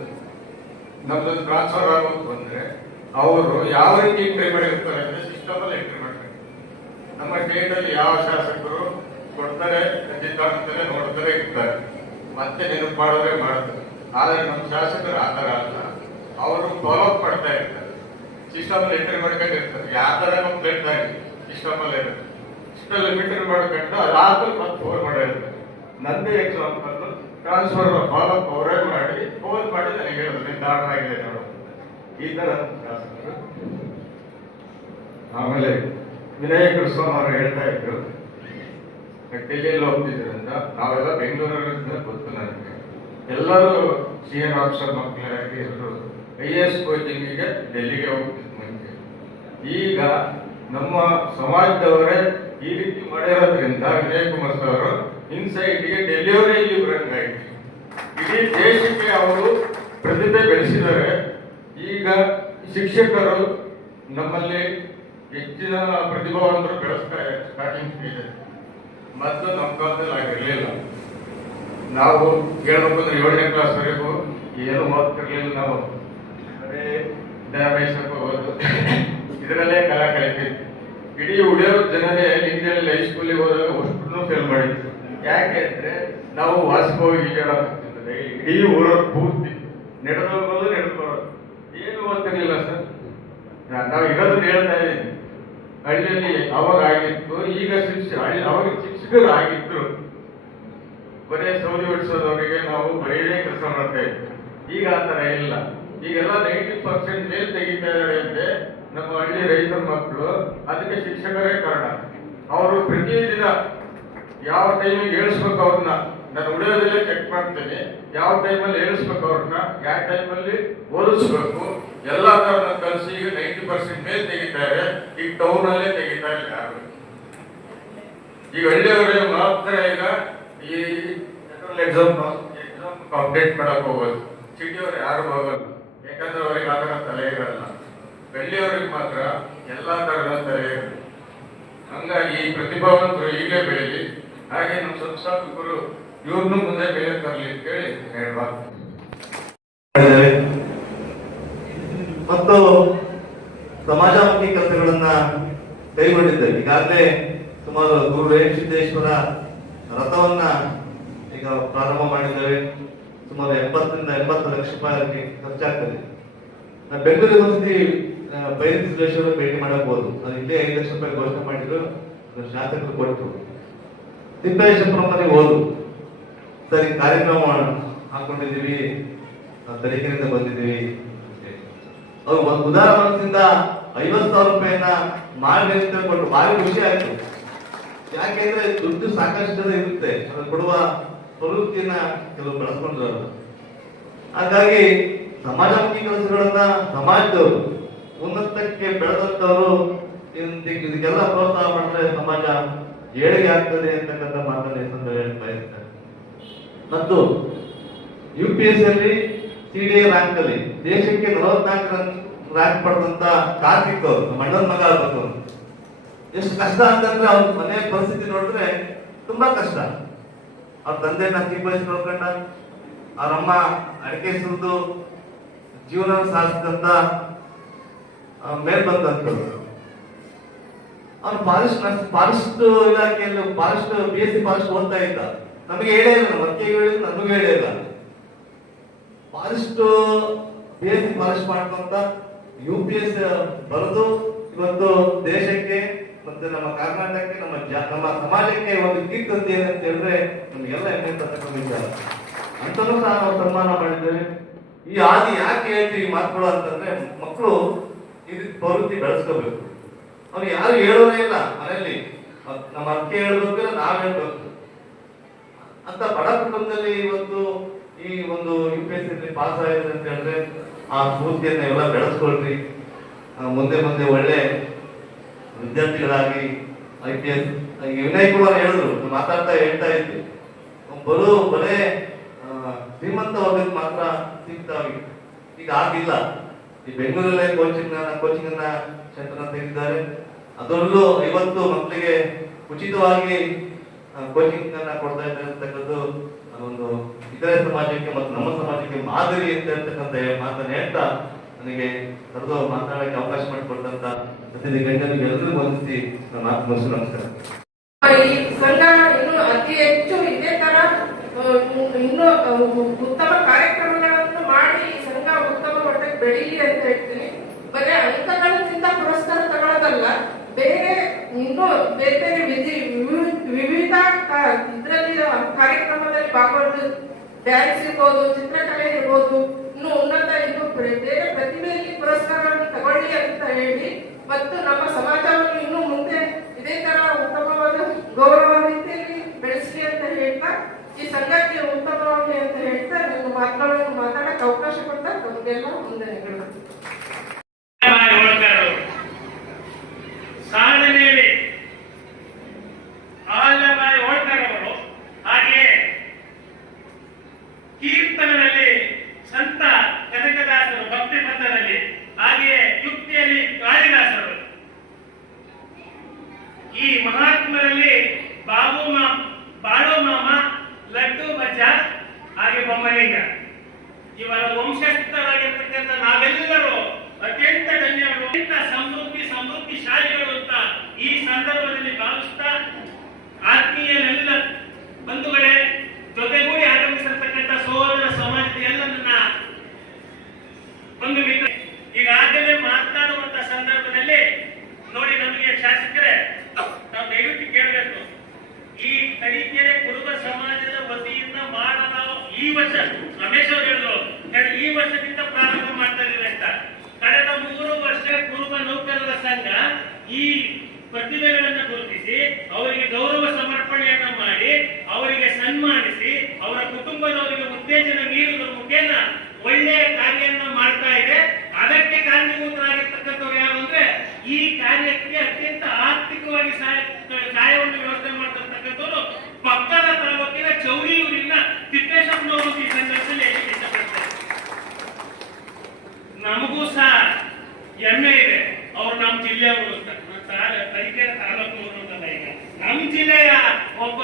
ನಮ್ದೊಂದು ಟ್ರಾನ್ಸ್ಫರ್ ಆಗೋದು ಬಂದ್ರೆ ಅವರು ಯಾವ ರೀತಿ ಎಂಟ್ರಿ ಮಾಡಿರ್ತಾರೆ ಅಂದ್ರೆ ಸಿಸ್ಟಮ್ ಅಲ್ಲಿ ಎಂಟ್ರಿ ಮಾಡ್ತಾರೆ. ನಮ್ಮ ಸ್ಟೇಟ್ ಅಲ್ಲಿ ಯಾವ ಶಾಸಕರು ಕೊಡ್ತಾರೆ, ಖಂಡಿತ ಅಂತಾನೆ ನೋಡ್ತಾರೆ, ಇರ್ತಾರೆ. ಮತ್ತೆ ನೆನಪು ಮಾಡೋದೇ. ಮಾಡ್ತಾರೆ ಆದರೆ ನಮ್ಮ ಶಾಸಕರು ಆ ಥರ ಅಲ್ಲ. ಅವರು ಫಾಲೋ ಅಪ್ ಮಾಡ್ತಾ ಇರ್ತಾರೆ. ಸಿಸ್ಟಮ್ ಅಲ್ಲಿ ಎಂಟ್ರಿ ಮಾಡ್ಕೊಂಡಿರ್ತಾರೆ ಯಾವ ತರ ಬೇಡ್ತಾ ಆಗಿ ಸಿಸ್ಟಮ್ ಅಲ್ಲಿ ಇರುತ್ತೆ ಸಿಸ್ಟಮ್ ಎಂಟ್ರಿ ಮಾಡ್ಕೊಂಡು ಅದಾದ್ಮೇಲೆ ಮತ್ತೆ ಫೋನ್ ಮಾಡಿರ್ತಾರೆ ನಂದೇ ಎಕ್ಸಾಂಪಲ್ ಟ್ರಾನ್ಸ್ಫರ್ ಫಾಲೋ ಅವರೇ ಮಾಡಿ ಫೋನ್ ಮಾಡಿ ನನಗೆ ಹೇಳಿದ್ರು ಕಾರಣ ಆಗಿದೆ ನೋಡು. ಈ ತರ ಆಮೇಲೆ ವಿನಯ ಅವರು ಹೇಳ್ತಾ ಇದ್ರು. ಡೆಲ್ಲಿಯಲ್ಲಿ ಹೋಗ್ತಿದ್ರಿಂದ ನಾವೆಲ್ಲ ಬೆಂಗಳೂರಿನಿಂದ ಗೊತ್ತು ನನಗೆ. ಎಲ್ಲರೂ ಸಿ ಎನ್ ಆಫೀಸರ್ ಮಕ್ಕಳಾಗಿ ಎಲ್ಲರೂ ಐ ಎ ಎಸ್ ಕೋಚಿಂಗಿಗೆ ಡೆಲ್ಲಿಗೆ ಹೋಗ್ತಿದ್ರು ಮುಂಚೆ ಈಗ ನಮ್ಮ ಸಮಾಜದವರೇ ಈ ರೀತಿ ಮಾಡಿರೋದ್ರಿಂದ ವಿನಯ್ ಕುಮಾರ್ ಸರ್ ಅವರು ಇನ್ಸೈಟ್ಗೆ ಡೆಲಿವರಿ ಇಲ್ಲಿ ಬರಂಗಾಯ್ತು. ಇಡೀ ದೇಶಕ್ಕೆ ಅವರು ಪ್ರತಿಭೆ ಬೆಳೆಸಿದ್ದಾರೆ. ಈಗ ಶಿಕ್ಷಕರು ನಮ್ಮಲ್ಲಿ ಹೆಚ್ಚಿನ ಪ್ರತಿಭಾವಂತರು ಬೆಳೆಸ್ತಾರೆ ಸ್ಟಾರ್ಟಿಂಗ್ ಸ್ಟೇಜ್ ಮತ್ತು ನಮ್ಮ ಕಾಲದಲ್ಲಿ ಆಗಿರಲಿಲ್ಲ ನಾವು ಹೇಳ್ಬೇಕು ಅಂದ್ರೆ ಏಳನೇ ಕ್ಲಾಸ್ ವರೆಗೂ ಏನು ಓದ್ತಿರ್ಲಿಲ್ಲ ನಾವು. ಅದೇ ಡ್ಯಾಮೇಜ್ ಹೋಗೋದು. ಇದರಲ್ಲೇ ಕಾಲ ಕಳಿತಿದ್ವಿ ಇಡೀ ಉಳಿಯೋ ಜನರೇ ಲಿಂಗದಲ್ಲಿ ಹೈಸ್ಕೂಲಿಗೆ ಹೋದಾಗ ಅಷ್ಟು ಫೇಲ್ ಮಾಡಿದ್ರು. ಯಾಕೆ ಅಂದ್ರೆ ನಾವು ವಾಸಭೋಗಿ ಈಜಾಡೋದು ಇಡೀ ಊರ ಪೂರ್ತಿ ನಡೆದು ಹೋಗೋದು ಬರೋದು ಏನು ಸರ್ ನಾವು ಇರೋದನ್ನ ಹೇಳ್ತಾ ಇದ್ದೀನಿ. ಹಳ್ಳಿಯಲ್ಲಿ ಅವಾಗ ಆಗಿತ್ತು, ಈಗ ಶಿಕ್ಷ ಅವಾಗ ಶಿಕ್ಷಕರು ಆಗಿತ್ತು ಬರೀ ಸೌದಿ ಹೊಡಿಸೋದವರಿಗೆ ನಾವು ಮಹಿಳೆ ಕೆಲಸ ಮಾಡ್ತಾ ಈಗ ಆ ತರ ಇಲ್ಲ. ಈಗೆಲ್ಲ ನೈಂಟಿ ಪರ್ಸೆಂಟ್ ಮೇಲ್ ತೆಗಿತಾ ಇದ್ದಾರೆ ಅಂದ್ರೆ ನಮ್ಮ ಹಳ್ಳಿ ರೈತರ ಮಕ್ಕಳು ಅದಕ್ಕೆ ಶಿಕ್ಷಕರೇ ಕಾರಣ. ಅವರು ಪ್ರತಿದಿನ ಯಾವ ಟೈಮಿಗೆ ಹೇಳಿಸ್ಬೇಕು ಅವ್ರನ್ನ? ನಾನು ಉಳಿಯೋದಲ್ಲೇ ಚೆಕ್ ಮಾಡ್ತೇನೆ. ಯಾವ ಟೈಮಲ್ಲಿ ಹೇಳಿಸ್ಬೇಕು ಅವ್ರನ್ನ? ಯಾವ ಟೈಮಲ್ಲಿ ಓದಿಸ್ಬೇಕು? ಎಲ್ಲಾ ತರನ ಕಲಿಸಿ ಈಗ ನೈಂಟಿ ಪರ್ಸೆಂಟ್ ಮೇಲೆ ತೆಗಿತಾರೆ ಈಗ ಟೌನ್ ಅಲ್ಲೇ ತೆಗಿತಾ ಇಲ್ಲ ಯಾರು. ಈಗ ಹಳ್ಳಿಯವರೇ ಮಾತ್ರ ಈಗ ಈ ಎಕ್ಸಾಮ್ ಎಕ್ಸಾಮ್ ಅಪ್ಡೇಟ್ ಮಾಡಕ್ ಹೋಗೋದು. ಸಿಟಿಯವ್ರು ಯಾರು ಹೋಗಲ್ಲ. ಯಾಕಂದ್ರೆ ಅವ್ರಿಗೆ ಆ ಥರ ತಲೆ ಇರಲ್ಲ. ಬೆಳ್ಳಿಯವ್ರಿಗೆ ಮಾತ್ರ ಎಲ್ಲಾ ತರದ ತಲೆ ಇರಲಿ ಹಂಗಾಗಿ ಈ ಪ್ರತಿಭಾವಂತರು ಈಗಲೇ ಬೆಳೀಲಿ. ಹಾಗೆ ನಮ್ಮ ಸಂಸ್ಥಾಪಕರು ಇವ್ರನ್ನೂ ಮುಂದೆ ಬೆಳೆ ತರಲಿ ಅಂತ ಹೇಳಿ ಮಾತು ಮತ್ತು ಸಮಾಜಮುಖಿ ಕೆಲಸಗಳನ್ನ ಕೈಗೊಂಡಿದ್ದಾರೆ ಈಗಾಗಲೇ ಸುಮಾರು ಗುರು ರೇಣು ಸಿದ್ದೇಶ್ವರ ರಥವನ್ನ ಈಗ ಪ್ರಾರಂಭ ಮಾಡಿದ್ದೇವೆ. ಸುಮಾರು ಎಪ್ಪತ್ತರಿಂದ ಎಂಬತ್ತು ಲಕ್ಷ ರೂಪಾಯಿ ಖರ್ಚಾಗ್ತದೆ. ನಾನು ಬೆಂಗಳೂರಿಗೆ ಒಂದ್ಸತಿ ಬೈರಿ ಸಿದ್ದೇಶ್ವರ ಭೇಟಿ ಮಾಡಬಹುದು. ಅದು ಇಲ್ಲೇ ಐದು ಲಕ್ಷ ರೂಪಾಯಿ ಘೋಷಣೆ ಮಾಡಿದ್ರು ಶಾಸಕರು ಕೊಟ್ಟರು ತಿಪ್ಪೇಶ್ವರ ಮನೆಗೆ ಹೋದ್ರು. ಸರಿ, ಕಾರ್ಯಕ್ರಮ ಹಾಕೊಂಡಿದ್ದೀವಿ. ನಾವು ಬಂದಿದ್ದೀವಿ. ಅವ್ರು ಒಂದು ಉದಾರ ಮನಸ್ಸಿಂದ ಐವತ್ತು ಸಾವಿರ ರೂಪಾಯಿಯನ್ನ ಮಾಡಿ ಅಂತ ಭಾರಿ ಖುಷಿ ಆಯ್ತು. ಯಾಕೆಂದ್ರೆ ದುಡ್ಡು ಸಾಕಷ್ಟು ಜನ ಇರುತ್ತೆ. ಅದು ಕೊಡುವ ಪ್ರವೃತ್ತಿಯನ್ನ ಕೆಲವು ಬಳಸ್ಕೊಂಡ್ರು. ಹಾಗಾಗಿ ಸಮಾಜಮುಖಿ ಕೆಲಸಗಳನ್ನ ಸಮಾಜದವರು ಉನ್ನತಕ್ಕೆ ಬೆಳೆದಂತವರು ಇದಕ್ಕೆಲ್ಲ ಪ್ರೋತ್ಸಾಹ ಮಾಡಿದ್ರೆ ಸಮಾಜ ಏಳಿಗೆ ಆಗ್ತದೆ ಅಂತಕ್ಕಂಥ ಮಾತನ್ನ ಸಂದರ್ಭದಲ್ಲಿ ಬಯಸ್ತಾರೆ ಮತ್ತು ಯು ಪಿ ಎಸ್ ಅಲ್ಲಿ ಸಿ ಡಿ ರ್ಯಾಂಕ್ ಅಲ್ಲಿ ದೇಶಕ್ಕೆ ನಲವತ್ನಾಲ್ಕು ರ್ಯಾಂಕ್ ಪಡೆದಂತ ಕಾರ್ತಿಕ್ ಅವರು ನಮ್ಮ ಅಣ್ಣನ ಮಗ ಆಗ್ಬೇಕು. ಎಷ್ಟು ಕಷ್ಟ ಅಂತಂದ್ರೆ ಅವ್ರ ಮನೆ ಪರಿಸ್ಥಿತಿ ನೋಡಿದ್ರೆ ತುಂಬಾ ಕಷ್ಟ. ಅವ್ರ ನಾ ಚಿಕ್ಕ ವಯಸ್ಸು ನೋಡ್ಕೊಂಡ ಅವ್ರಮ್ಮ ಅಡಿಕೆ ಸುರಿದು ಜೀವನ ಸಾಧಿಸಿದಂತ ಮೇಲ್ ಬಂದಂತ ಅವ್ನು ಫಾರೆಸ್ಟ್ ಫಾರೆಸ್ಟ್ ಇಲಾಖೆಯಲ್ಲಿ forest, B S C forest ಓದ್ತಾ ಇದ್ದ. ನಮಗೆ ಹೇಳೇ ಇಲ್ಲ ಅತ್ತಿಗೆ ಹೇಳಿದ್ರು ನಮಗೂ ಹೇಳೇ ಇಲ್ಲ. ಫಾರೆಸ್ಟ್, ಬೇಸ್ ಬಹಳಷ್ಟು ಮಾಡ್ಕೊಂತ ಯು ಪಿ ಎಸ್ ಬರೆದು ಇವತ್ತು ದೇಶಕ್ಕೆ ಮತ್ತೆ ನಮ್ಮ ಕರ್ನಾಟಕಕ್ಕೆ, ನಮ್ಮ ನಮ್ಮ ಸಮಾಜಕ್ಕೆ ಒಂದು ಕೀರ್ತಂತೆ ಏನಂತ ಹೇಳಿದ್ರೆ ನಮಗೆಲ್ಲ ಹೆಮ್ಮೆ ತಕ್ಕಂಥ ಅಂತಲೂ ಸಹ ನಾವು ಸನ್ಮಾನ ಮಾಡಿದ್ದೇವೆ. ಈ ಆದಿ ಯಾಕೆ ಹೇಳ್ತೀವಿ ಮಾತುಗಳು ಅಂತಂದ್ರೆ ಮಕ್ಕಳು ಇದು ಪ್ರವೃತ್ತಿ ಬೆಳೆಸ್ಕೋಬೇಕು. ಅವ್ರು ಯಾರು ಹೇಳೋದೇ ಇಲ್ಲ ಮನೆಯಲ್ಲಿ. ನಮ್ಮ ಅಕ್ಕಿ ಹೇಳ್ಬೇಕು ನಾವ್ ಹೇಳ್ಬೇಕು. ಅಂತ ಬಡ ಕುಟುಂಬದಲ್ಲಿ ಇವತ್ತು ಈ ಒಂದು U P S C pass ಆಗಿದೆ ಅಂತ ಹೇಳಿದ್ರೆ ಆ ಸ್ಫೂರ್ತಿಯನ್ನ ಎಲ್ಲ ಬೆಳೆಸ್ಕೊಳ್ರಿ. ಮುಂದೆ ಮುಂದೆ ಒಳ್ಳೆ ವಿದ್ಯಾರ್ಥಿಗಳಾಗಿ I P S Vinay Kumar ಹೇಳಿದ್ರು ಮಾತಾಡ್ತಾ ಹೇಳ್ತಾ ಇದ್ವಿ. ಬರೋ ಬರೇ ಶ್ರೀಮಂತ ವರ್ಗಕ್ಕೆ ಮಾತ್ರ ಸಿಗ್ತಾವೆ ಈಗ ಆಗಿಲ್ಲ ಈ ಬೆಂಗಳೂರಲ್ಲೇ ಕೋಚಿಂಗ್ ಕೋಚಿಂಗ್ ಅನ್ನ ಸೆಂಟರ್ ತೆಗೆದಿದ್ದಾರೆ. ಅದರಲ್ಲೂ ಇವತ್ತು ಮಕ್ಕಳಿಗೆ ಉಚಿತವಾಗಿ ಕೋಚಿಂಗ್ ಅನ್ನ ಕೊಡ್ತಾ ಇದ್ದಾರೆ ಅಂತಕ್ಕಂಥದ್ದು ಒಂದು ಇತರೆ ಸಮಾಜಕ್ಕೆ ಮತ್ತು ನಮ್ಮ ಸಮಾಜಕ್ಕೆ ಮಾದರಿ ಅಂತ ಹೇಳ್ತಕ್ಕಂಥ ಮಾತನ್ನ ಹೇಳ್ತಾ ನನಗೆ ಕರೆದು ಮಾತನಾಡಕ್ಕೆ ಅವಕಾಶ ಮಾಡಿಕೊಟ್ಟಂತ ಪ್ರತಿನಿಧಿ ಗಣ್ಯರಿಗೆ ಎಲ್ಲರೂ ವಂದಿಸಿ ನನ್ನ ಆತ್ಮಸ್ಸು ನಮಸ್ಕಾರ. ಸಂಘ ಇನ್ನು ಅತಿ ಹೆಚ್ಚು ಇದೇ ತರ ಇನ್ನು ಉತ್ತಮ ಕಾರ್ಯಕ್ರಮಗಳನ್ನು ಮಾಡಿ ಸಂಘ ಉತ್ತಮ ಮಟ್ಟಕ್ಕೆ ಬೆಳೀಲಿ ಅಂತ ಹೇಳ್ತೀನಿ. ಬರೀ ಅಂಕಗಳಿಂದ ಪುರಸ್ಕಾರ ತಗೊಳ್ಳೋದಲ್ಲ ಬೇರೆ ಇನ್ನೂ ಬೇರೆ ಬೇರೆ ಡ್ಯಾನ್ಸ್ ಇರ್ಬೋದು ಚಿತ್ರಕಲೆ ಇರ್ಬೋದು ಮಹಾತ್ಮರಲ್ಲಿ ಬಾಬು ಮಾ ಬಾಳು ಮಾಮ, ಲಡ್ಡು ಬಜ್ಜ ಹಾಗೆ ಬೊಮ್ಮಲಿಂಗ ಇವರ ವಂಶಸ್ಥರಾಗಿರ್ತಕ್ಕಂಥ ನಾವೆಲ್ಲರೂ ಅತ್ಯಂತ ಧನ್ಯರು. ಅತ್ಯಂತ ಸಮೃದ್ಧಿ, ಸಮೃದ್ಧಿಶಾಲಿಗಳು ಅಂತ ಈ ಸಂದರ್ಭದಲ್ಲಿ ಭಾವಿಸ್ತಾ ಆತ್ಮೀಯರೆಲ್ಲ ಬಂಧುಗಳೇ, ಜೊತೆಗೂಡಿ ಆಗಮಿಸಿರ್ತಕ್ಕಂಥ ಸಹೋದರ ಸಮಾಜದ ಎಲ್ಲ ನನ್ನ ಬಂಧು ಮಿತ್ರ ಈಗಾಗಲೇ ಮಾತನಾಡುವಂತ ಸಂದರ್ಭದಲ್ಲಿ ನೋಡಿ ನಮಗೆ ಶಾಸಕರೇ ನಾವು ದಯವಿಟ್ಟು ಕೇಳಬೇಕು ತನಿಖೆ ಕುರುಬ ಸಮಾಜದ ವತಿಯಿಂದ ಮಾಡಲು ಈ ವರ್ಷ, ರಮೇಶ್ ಅವರು ಹೇಳಿದ್ರು "ಕಳೆ- ಈ ವರ್ಷದಿಂದ ಪ್ರಾರಂಭ ಮಾಡ್ತಾ ಇದ್ದೀವಿ ಅಂತ. ಕಳೆದ ಮೂರು ವರ್ಷ ಕುರುಬ ನೌಕರರ ಸಂಘ ಈ ಪ್ರತಿಭೆಗಳನ್ನು ಗುರುತಿಸಿ, ಅವರಿಗೆ ಗೌರವ ಸಮರ್ಪಣೆಯನ್ನ ಮಾಡಿ, ಅವರಿಗೆ ಸನ್ಮಾನಿಸಿ, ಅವರ ಕುಟುಂಬದವರಿಗೆ ಉತ್ತೇಜನ ನೀಡುವುದರ ಮುಖೇನ ಒಳ್ಳೆಯ ಕಾರ್ಯವನ್ನು ಮಾಡ್ತಾ ಇದೆ. ಅದಕ್ಕೆ ಕಾರಣೀಭೂತರಾಗಿರ್ತಕ್ಕಂಥವ್ರು ಯಾರು ಅಂದ್ರೆ ಈ ಕಾರ್ಯಕ್ಕೆ ಅತ್ಯಂತ ಆರ್ಥಿಕವಾಗಿ ಸಹಾಯ ಉಳಿಯುವುದರಿಂದ ತಿಪ್ಪೇಶಪ್ಪನವರು ಈ ಸಂದರ್ಭದಲ್ಲಿ ಹೇಳಲಿಕ್ಕೆ ನಮಗೂ ಸಹ ಹೆಮ್ಮೆ ಇದೆ. ಅವ್ರು ನಮ್ಮ ಜಿಲ್ಲೆಯವರು ಅಂತ. ತರೀಕೆರೆ ತಾಲೂಕು ಅಂತಲ್ಲ ಈಗ. ನಮ್ಮ ಜಿಲ್ಲೆಯ ಒಬ್ಬ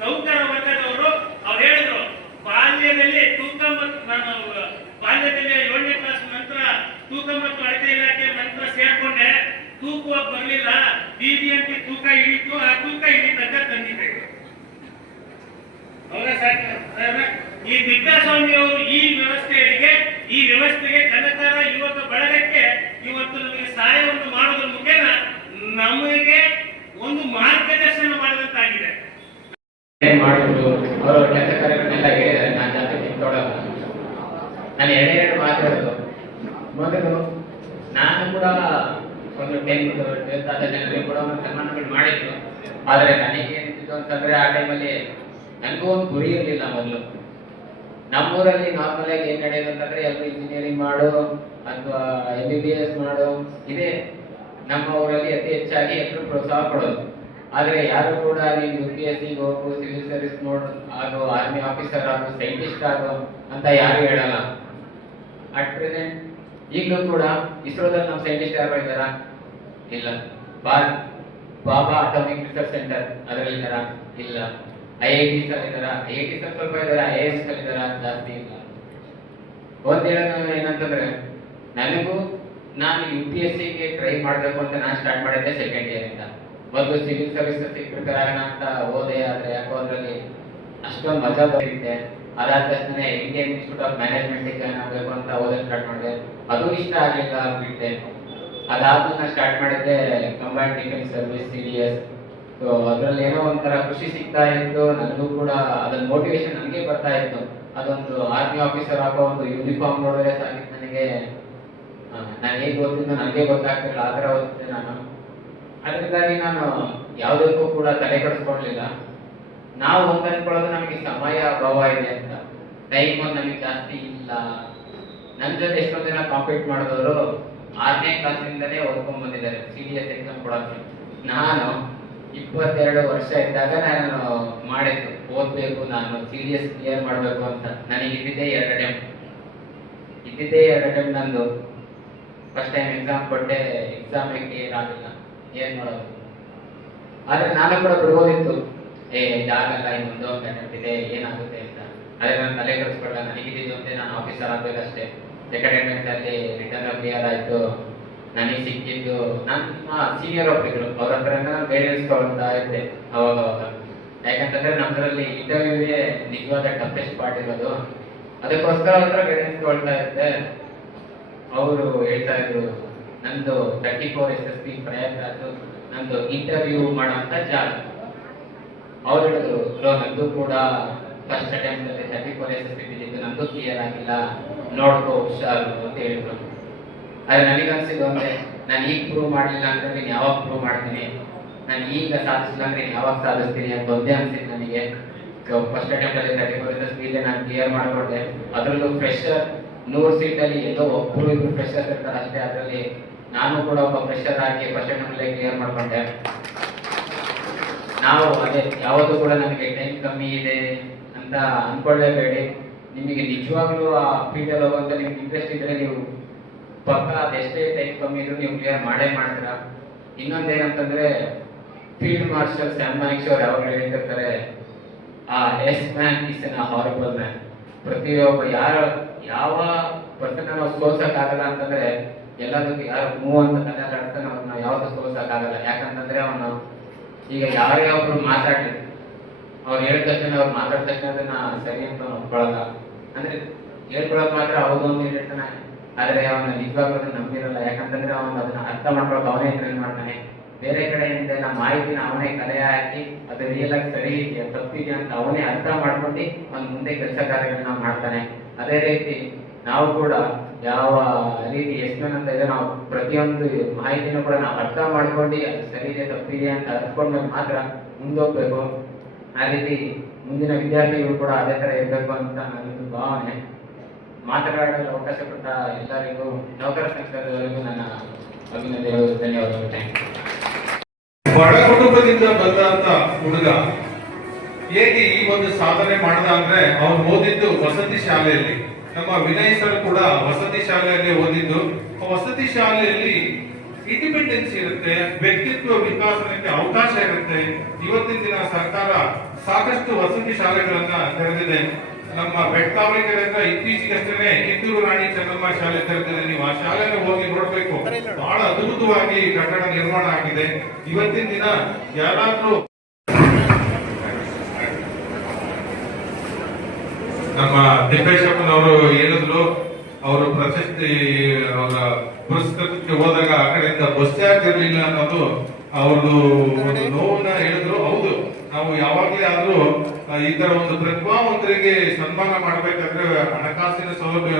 ನೌಕರ ವರ್ಗದವರು, ಅವ್ರು ಹೇಳಿದ್ರು, ಬಾಲ್ಯದಲ್ಲಿ ತೂಕ ಮತ್ತು ನಾನು ಬಾಲ್ಯದಲ್ಲಿ ಏಳನೇ ಕ್ಲಾಸ್ ನಂತರ ತೂಕ ಮತ್ತು ಅಳತೆ ಇಲಾಖೆ ನಂತರ ಸೇರ್ಕೊಂಡೆ. ತೂಕ ಬರಲಿಲ್ಲ. ಬಿ ಬಿ ತೂಕ ಇಳಿತು ಆ ತೂಕ ಇಳಿತಂತ ತಂದಿದ್ದೆ. ಈ ವಿದ್ಯಾಸ್ವಾಮಿ ಅವರು ಈ ವ್ಯವಸ್ಥೆಗೆ ಈ ವ್ಯವಸ್ಥೆಗೆ ಕನಕರ ಯುವಕ ಬಳಗಕ್ಕೆ ಇವತ್ತು ನಮಗೆ ಸಹಾಯವನ್ನು ಮಾಡೋದ್ರ ಮುಖೇನ ನಮಗೆ ಒಂದು ಮಾರ್ಗದರ್ಶನ ಮಾಡಿದಂತಾಗಿದೆ. ಏನ್ ನಾನು ಜಾಸ್ತಿ ತಿಳ್ಕೊಳ್ಳಲ್ಲ ನಾನು ಎರಡೆರಡು ಮಾತಾಡೋದು ಮೊದಲು ನಾನು ಕೂಡ ಒಂದು ಆದ ಜನರಿಗೆ ಕೂಡ ಒಂದು ಸನ್ಮಾನಗಳು ಮಾಡಿದ್ರು ಆದರೆ ನನಗೆ ಏನಿತ್ತು ಅಂತಂದ್ರೆ ಆ ಟೈಮಲ್ಲಿ ನನಗೂ ಒಂದು ಗುರಿ ಇರಲಿಲ್ಲ ಮೊದಲು. ನಮ್ಮೂರಲ್ಲಿ ನಾರ್ಮಲ್ ಆಗಿ ಏನ್ ನಡೆಯೋದಂತಂದ್ರೆ ಎಲ್ಲರೂ ಇಂಜಿನಿಯರಿಂಗ್ ಮಾಡು, ಅಥವಾ ಎಂ ಬಿ ಬಿ ಎಸ್ ಮಾಡು, ಇದೇ. ನಮ್ಮ ಊರಲ್ಲಿ ಅತಿ ಹೆಚ್ಚಾಗಿ ಎಲ್ಲರೂ ಪ್ರೋತ್ಸಾಹ ಕೊಡೋದು. ಆದ್ರೆ ಯಾರು ಕೂಡ ನೀನು ಯು ಪಿ ಎಸ್ ಸಿಗೆ ಹೋಗು ಸಿವಿಲ್ ಸರ್ವಿಸ್ ನೋಡು ಆಗು ಆರ್ಮಿ ಆಫೀಸರ್ ಆಗು ಸೈಂಟಿಸ್ಟ್ ಆಗು ಅಂತ ಯಾರು ಹೇಳಲ್ಲ. ಅಟ್ ಪ್ರೆಸೆಂಟ್ ಈಗಲೂ ಕೂಡ ಇಸ್ರೋದಲ್ಲಿ ನಮ್ಮ ಸೈಂಟಿಸ್ಟ್ ಯಾರು ಇದ್ದಾರಾ ಇಲ್ಲ. ಬಾಬಾ ಅಟಾಮಿಕ್ ರಿಸರ್ಚ್ ಸೆಂಟರ್ ಅದರಲ್ಲಿ ಇಲ್ಲ. ಐ ಐ ಟಿ ಕಲಿತಾರ, ಐ ಐ ಟಿ ಸ್ವಲ್ಪ ಇದಾರ ಐ ಎಸ್ ಇದ್ದಾರಾ ಜಾಸ್ತಿ ಇಲ್ಲ. ಒಂದ್ ಹೇಳೋದು ಏನಂತಂದ್ರೆ, ನನಗೂ ನಾನು ಯು ಪಿ ಎಸ್ ಸಿಗೆ ಟ್ರೈ ಮಾಡ್ಬೇಕು ಅಂತ ನಾನು ಸ್ಟಾರ್ಟ್ ಮಾಡಿದ್ದೆ ಸೆಕೆಂಡ್ ಇಯರ್ ಇಂದ. ಒಂದು ಸಿವಿಲ್ ಸರ್ವಿಸ್ ಪ್ರಿಪೇರ್ ಆಗೋಣ ಅಂತ ಓದೆ ಆದ್ರೆ ಯಾಕೋ ಅದರಲ್ಲಿ ಅಷ್ಟೊಂದು ಮಜಾ ಬರುತ್ತೆ ಅದಾದ ತಕ್ಷಣ Indian institute of management join ಆಗಬೇಕು ಅಂತ ಓದಕ್ಕೆ ಸ್ಟಾರ್ಟ್ ಮಾಡಿದೆ. ಅದು ಇಷ್ಟ ಆಗಲಿಲ್ಲ ಬಿಟ್ಟೆ ಅದಾದ್ಮೇಲೆ ನಾನು ಸ್ಟಾರ್ಟ್ ಮಾಡಿದ್ದೆ combine defence service C D S so ಅದ್ರಲ್ಲಿ ಏನೋ ಒಂಥರ ಖುಷಿ ಸಿಗ್ತಾ ಇತ್ತು. ನನಗೂ ಕೂಡ ಅದನ್ನ ಮೋಟಿವೇಶನ್ ನನಗೆ ಬರ್ತಾ ಇತ್ತು. ಅದೊಂದು ಆರ್ಮಿ ಆಫೀಸರ್ ಆಗೋ ಒಂದು ಯೂನಿಫಾರ್ಮ್ ನೋಡಿದ್ರೆ ಸಾಕಿತ್ತು ನನಗೆ. ನಾನು ಹೇಗೆ ಓದಿದ್ದು ನನಗೆ ಗೊತ್ತಾಗ್ತಿಲ್ಲ. ಆ ಥರ ನಾನು. ಅದರಿಂದಾಗಿ ನಾನು ಯಾವುದಕ್ಕೂ ಕೂಡ ತಲೆ ನಾವು ಒಂದು ಅನ್ಕೊಳ್ಳೋದು ನಮಗೆ ಸಮಯ ಅಭಾವ ಇದೆ ಅಂತ. ಟೈಮ್ ನಮಗೆ ಜಾಸ್ತಿ ಇಲ್ಲ. ನನ್ನ ಜೊತೆ ಎಷ್ಟೊಂದು ಜನ ಕಾಂಪೀಟ್ ಮಾಡಿದವರು ಆರನೇ ಕ್ಲಾಸಿಂದಲೇ ಓದ್ಕೊಂಡ್ ಬಂದಿದ್ದಾರೆ. ಸಿ ಡಿ ಎಸ್ ಎಕ್ಸಾಮ್ ಕೊಡೋಕೆ ನಾನು ಇಪ್ಪತ್ತೆರಡು ವರ್ಷ ಇದ್ದಾಗ ನಾನು ಮಾಡಿದ್ದು, ಓದ್ಬೇಕು ನಾನು ಸಿ ಡಿ ಎಸ್ ಕ್ಲಿಯರ್ ಮಾಡಬೇಕು ಅಂತ. ನನಗೆ ಇದ್ದಿದ್ದೇ ಎರಡು ಅಟೆಂಪ್ಟ್ ಇದ್ದಿದ್ದೇ ಎರಡು ಅಟೆಂಪ್ಟ್ ನಂದು. ಫಸ್ಟ್ ಟೈಮ್ ಎಕ್ಸಾಮ್ ಕೊಟ್ಟೆ ಎಕ್ಸಾಮ್ ಕ್ಲಿಯರ್ ಆಗಿಲ್ಲ. ಏನ್ ಮಾಡೋದು? ಆದ್ರೆ ನಾನು ಕೂಡ ಬಿಡ್ಬೋದಿತ್ತು ಏ ಇದಾಗಲ್ಲ ಇನ್ನೊಂದು ಅಟೆಂಪ್ಟ್ ಇದೆ, ಏನಾಗುತ್ತೆ ಅಂತ. ಆದ್ರೆ ನಾನು ತಲೆ ಕಳಿಸ್ಕೊಳ್ಳ ನನಗಿದ್ದು ಅಂತ ನಾನು ಆಫೀಸರ್ ಆಗ್ಬೇಕಷ್ಟೇ. ಸೆಕೆಂಡ್ ಅಟೆಂಪ್ಟ್ ಅಲ್ಲಿ ರಿಟರ್ನ್ ಕ್ಲಿಯರ್ ಆಯ್ತು. ನನಗೆ ಸಿಕ್ಕಿದ್ದು ನನ್ನ ಸೀನಿಯರ್ ಒಬ್ಬರಿಗಳು ಅವ್ರ ಹತ್ರ ಗೈಡೆನ್ಸ್ ತಗೊಳ್ತಾ ಇದ್ದೆ ಅವಾಗ ಅವಾಗ ಯಾಕಂತಂದ್ರೆ ನಮ್ಮದ್ರಲ್ಲಿ ಇಂಟರ್ವ್ಯೂಗೆ ನಿಜವಾದ ಟಫೆಸ್ಟ್ ಪಾರ್ಟ್ ಇರೋದು. ಅದಕ್ಕೋಸ್ಕರ ಹತ್ರ ಗೈಡೆನ್ಸ್ ತಗೊಳ್ತಾ ಇದ್ದೆ. ಅವರು ಹೇಳ್ತಾ ಇದ್ರು, ನಂದು thirty four S S P ಪ್ರಯತ್ನ ನಂದು ಇಂಟರ್ವ್ಯೂ ಮಾಡುವಂತ ಜಾಗ. ಅವ್ರು ಹೇಳಿದ್ರು ಸೊ ನಂದು ಕೂಡ ಫಸ್ಟ್ ಅಟೆಂಪ್ಟ್ ಅಲ್ಲಿ thirty four S S P ಬಿದ್ದಿದ್ದು ನಂದು ಕ್ಲಿಯರ್ ಆಗಿಲ್ಲ. ನೋಡ್ಕೋ, ಹುಷಾರು, ಅಂತ ಹೇಳಿದ್ರು. ಆದ್ರೆ ನನಗನ್ಸಿದ್ದು ಅಂದ್ರೆ ನಾನು ಈಗ ಪ್ರೂವ್ ಮಾಡಲಿಲ್ಲ ಅಂದ್ರೆ ನೀನು ಯಾವಾಗ ಪ್ರೂವ್ ಮಾಡ್ತೀನಿ? ನಾನು ಈಗ ಸಾಧಿಸಿಲ್ಲ ಅಂದ್ರೆ ನೀನು ಯಾವಾಗ ಸಾಧಿಸ್ತೀನಿ ಅಂತ ಒಂದೇ ಅನ್ಸಿತ್ತು ನನಗೆ. ಫಸ್ಟ್ ಅಟೆಂಪ್ಟ್ ಅಲ್ಲಿ ತರ್ಟಿ ಫೋರ್ ನಾನು ಕ್ಲಿಯರ್ ಮಾಡಿಕೊಂಡೆ. ಅದರಲ್ಲೂ ಫ್ರೆಶರ್ ನೂರು ಅಲ್ಲಿ ಎಲ್ಲೋ ಒಬ್ಬರು ಇಬ್ರು ಫ್ರೆಶರ್ ಇರ್ತಾರೆ ಅಷ್ಟೇ. ಅದರಲ್ಲಿ ನಾನು ಕೂಡ ಒಬ್ಬ ಫ್ರೆಶರ್ ಆಗಿ ಫಸ್ಟ್ ಅಟೆಂಪ್ಟ್ ಕ್ಲಿಯರ್ ಮಾಡ್ಕೊಂಡೆ. ನಾವು ಅದೇ ಯಾವುದು ಕೂಡ ನಮಗೆ ಟೈಮ್ ಕಮ್ಮಿ ಇದೆ ಅಂತ ಅನ್ಕೊಳ್ಳೇಬೇಡಿ ನಿಮಗೆ ನಿಜವಾಗ್ಲೂ ಆ ಫೀಲ್ಡ್ ಅಲ್ಲಿ ಹೋಗುವಂತ ನಿಮ್ಗೆ ಇಂಟ್ರೆಸ್ಟ್ ಇದ್ರೆ ನೀವು ಪಕ್ಕ ಅದೆಷ್ಟೇ ಟೈಮ್ ಕಮ್ಮಿ ಇದ್ರು ನೀವು ಕ್ಲಿಯರ್ ಮಾಡೇ ಮಾಡ್ತೀರಾ ಇನ್ನೊಂದೇನಂತಂದ್ರೆ ಫೀಲ್ಡ್ ಮಾರ್ಷಲ್ ಸ್ಯಾಮ್ ಮಾಯಿಕ್ಸ್ ಅವ್ರು ಯಾವಾಗಲೂ ಹೇಳ್ತಿರ್ತಾರೆ, ಆ as man is an horrible man ಪ್ರತಿಯೊಬ್ಬ ಯಾರ, ಯಾವ ಪರ್ಸನ್ ನಾವು ಸೋಲ್ಸಕ್ ಆಗಲ್ಲ ಅಂತಂದ್ರೆ ಎಲ್ಲದಕ್ಕೂ ಯಾರು ಮೂವ್ ಅಂತ ಕನ್ನಡ ಆಡ್ತಾನೆ ಅವ್ರನ್ನ ಯಾವ್ದು ಸೋಲ್ಸಕ್ ಆಗಲ್ಲ ಯಾಕಂತಂದ್ರೆ ಅವನು ಈಗ ಯಾರೇ ಒಬ್ರು ಮಾತಾಡ್ಲಿ, ಅವ್ರು ಹೇಳಿದ ತಕ್ಷಣ ಅವ್ರು ಮಾತಾಡಿದ ತಕ್ಷಣ ಅದನ್ನ ಸರಿ ಅಂತ ಅವ್ನು ಒಪ್ಕೊಳಲ್ಲ. ಅಂದ್ರೆ ಹೇಳ್ಕೊಳಕ್ ಮಾತ್ರ ಹೌದು ಒಂದು ಹೇಳ್ತಾನೆ ಆದ್ರೆ ಅವನ ನಿಜವಾಗ್ಲೂ ನಂಬಿರಲ್ಲ. ಯಾಕಂತಂದ್ರೆ ಅವನು ಅದನ್ನ ಅರ್ಥ ಮಾಡ್ಕೊಳಕ್ ಅವನೇ ಟ್ರೈನ್ ಮಾಡ್ತಾನೆ. ಬೇರೆ ಕಡೆಯಿಂದ ನಮ್ಮ ಮಾಹಿತಿನ ಅವನೇ ಕಲೆ ಹಾಕಿ, ಅದು ರಿಯಲ್ ಆಗಿ ಸರಿ ಇದೆಯಾ ತಪ್ಪಿದೆಯಾ ಅಂತ ಅವನೇ ಅರ್ಥ ಮಾಡ್ಕೊಂಡು ಅವ್ನ ಮುಂದೆ ಕೆಲಸ ಕಾರ್ಯಗಳನ್ನ ಮಾಡ್ತಾನೆ. ಅದೇ ರೀತಿ ನಾವು ಕೂಡ ಯಾವ ರೀತಿ ಎಸ್ಮೆನ್ ಅಂತ ಇದೆ, ನಾವು ಪ್ರತಿಯೊಂದು ಮಾಹಿತಿನೂ ಕೂಡ ನಾವು ಅರ್ಥ ಮಾಡ್ಕೊಂಡು ಸರಿ ಇದೆ ತಪ್ಪಿದೆ ಅಂತ ಅರ್ತ್ಕೊಂಡ್ಮೇಲೆ ಮಾತ್ರ ಮುಂದೋಗ್ಬೇಕು. ಆ ರೀತಿ ಮುಂದಿನ ವಿದ್ಯಾರ್ಥಿಗಳು ಕೂಡ ಅದೇ ತರ ಇರಬೇಕು ಅಂತ ನನ್ನದು ಭಾವನೆ. ಮಾತನಾಡಲು ಅವಕಾಶ ಕೊಟ್ಟ ಎಲ್ಲರಿಗೂ ನೌಕರ ಸಂಘದವರಿಗೂ ನನ್ನ ಅಭಿನಂದನೆಗಳು. ಧನ್ಯವಾದಗಳು. ಬಡ ಕುಟುಂಬದಿಂದ ಬಂದಂತ ಹುಡುಗ ಹೇಗೆ ಈ ಒಂದು ಸಾಧನೆ ಮಾಡ್ದ ಅಂದ್ರೆ ಅವ್ರು ಓದಿದ್ದು ವಸತಿ ಶಾಲೆಯಲ್ಲಿ. ನಮ್ಮ ವಿನಯ್ ಸರ್ ಕೂಡ ವಸತಿ ಶಾಲೆಯಲ್ಲಿ ಓದಿದ್ದು. ವಸತಿ ಶಾಲೆಯಲ್ಲಿ ಇಂಡಿಪೆಂಡೆನ್ಸ್ ಇರುತ್ತೆ, ವ್ಯಕ್ತಿತ್ವ ವಿಕಾಸಕ್ಕೆ ಅವಕಾಶ ಇರುತ್ತೆ. ಇವತ್ತಿನ ದಿನ ಸರ್ಕಾರ ಸಾಕಷ್ಟು ವಸತಿ ಶಾಲೆಗಳನ್ನ ತೆರೆದಿದೆ. ನಮ್ಮ ಬೆಟ್ಟಾವಳಿ ಕಡೆಯಿಂದ ಇತ್ತೀಚೆಗಷ್ಟೇ ಕಿತ್ತೂರು ರಾಣಿ ಚೆನ್ನಮ್ಮ ಶಾಲೆ ತೆರೆದಿದೆ ನೀವು ಆ ಶಾಲೆಗೆ ಹೋಗಿ ನೋಡಬೇಕು. ಬಹಳ ಅದ್ಭುತವಾಗಿ ಕಟ್ಟಡ ನಿರ್ಮಾಣ ಆಗಿದೆ. ಇವತ್ತಿನ ದಿನ ಯಾರಾದ್ರೂ ನಮ್ಮ ತಿಪ್ಪೇಶಪ್ಪನವರು ಹೇಳಿದ್ರು, ಅವರು ಪ್ರಶಸ್ತಿ, ಅವರ ಪುರಸ್ಕೃತಕ್ಕೆ ಹೋದಾಗ ಆ ಕಡೆಯಿಂದ ಬಸ್ ಚಾರ್ಜ್ ಇರಲಿಲ್ಲ ಅನ್ನೋದು ಅವ್ರದ್ದು ನೋವನ್ನ ಹೇಳಿದ್ರು. ಹೌದು. ನಾವು ಯಾವಾಗ್ಲೇ ಆದ್ರೂ ಈ ತರ ಒಂದು ಪ್ರತಿಭಾವಂತರಿಗೆ ಸನ್ಮಾನ ಮಾಡಬೇಕಾದ್ರೆ ಹಣಕಾಸಿನ ಸೌಲಭ್ಯ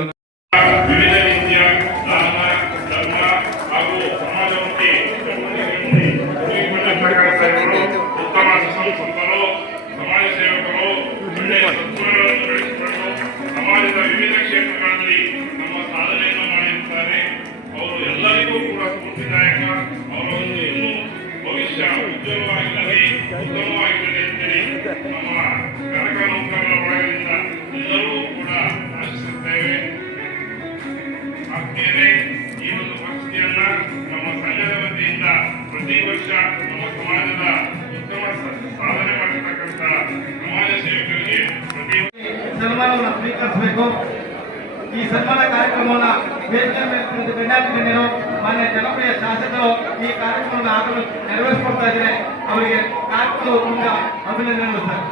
ಬೆನ್ನಾಗಿದ್ದೇನೆ ಮಾನ್ಯ ಜನಪ್ರಿಯ ಶಾಸಕರು ಈ ಕಾರ್ಯಕ್ರಮದ ಆಗಲು ನೆರವೇರಿಸಿಕೊಡ್ತಾ ಇದ್ದಾರೆ. ಅವರಿಗೆ ಕಾರ್ಯಕ್ರಮದ ಮುಂದ ಅಭಿನಂದನೆಗಳು ಸರ್.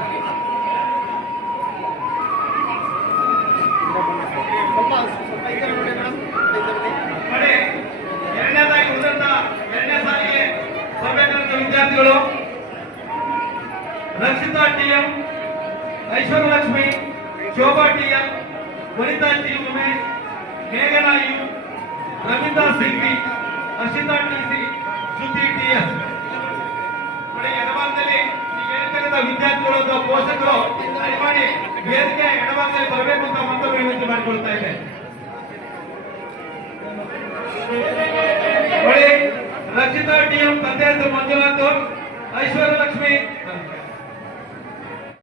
ನೋಡಿ, ಎರಡನೇದಾಗಿ ಉಳಿದಂತ ಎರಡನೇ ಸಾಲಿಗೆ ವಿದ್ಯಾರ್ಥಿಗಳು Rakshitha T M Aishwarya Lakshmi Shobha T M Vanitha T Umesh, ಮೇಘನಾ U Ramitha Singhvi Harshitha T C, Shruthi T S. ನೋಡಿ, ಎಡಭಾಗದಲ್ಲಿ ಈಗ ಹೇಳ್ತಕ್ಕಂಥ ವಿದ್ಯಾರ್ಥಿಗಳು ಅಥವಾ ಪೋಷಕರು ದಯಮಾಡಿ ವೇದಿಕೆ ಎಡಭಾಗದಲ್ಲಿ ಬರಬೇಕು ಅಂತ ಮತ್ತೊಮ್ಮೆ ವಿನಂತಿ ಮಾಡಿಕೊಳ್ತಾ ಇದೆ ನೋಡಿ, ರಕ್ಷಿತಾ ಟಿ ಎಂ ತಂದೆ ಮಂಜುನಾಥ್ ಐಶ್ವರ್ಯ ಲಕ್ಷ್ಮಿ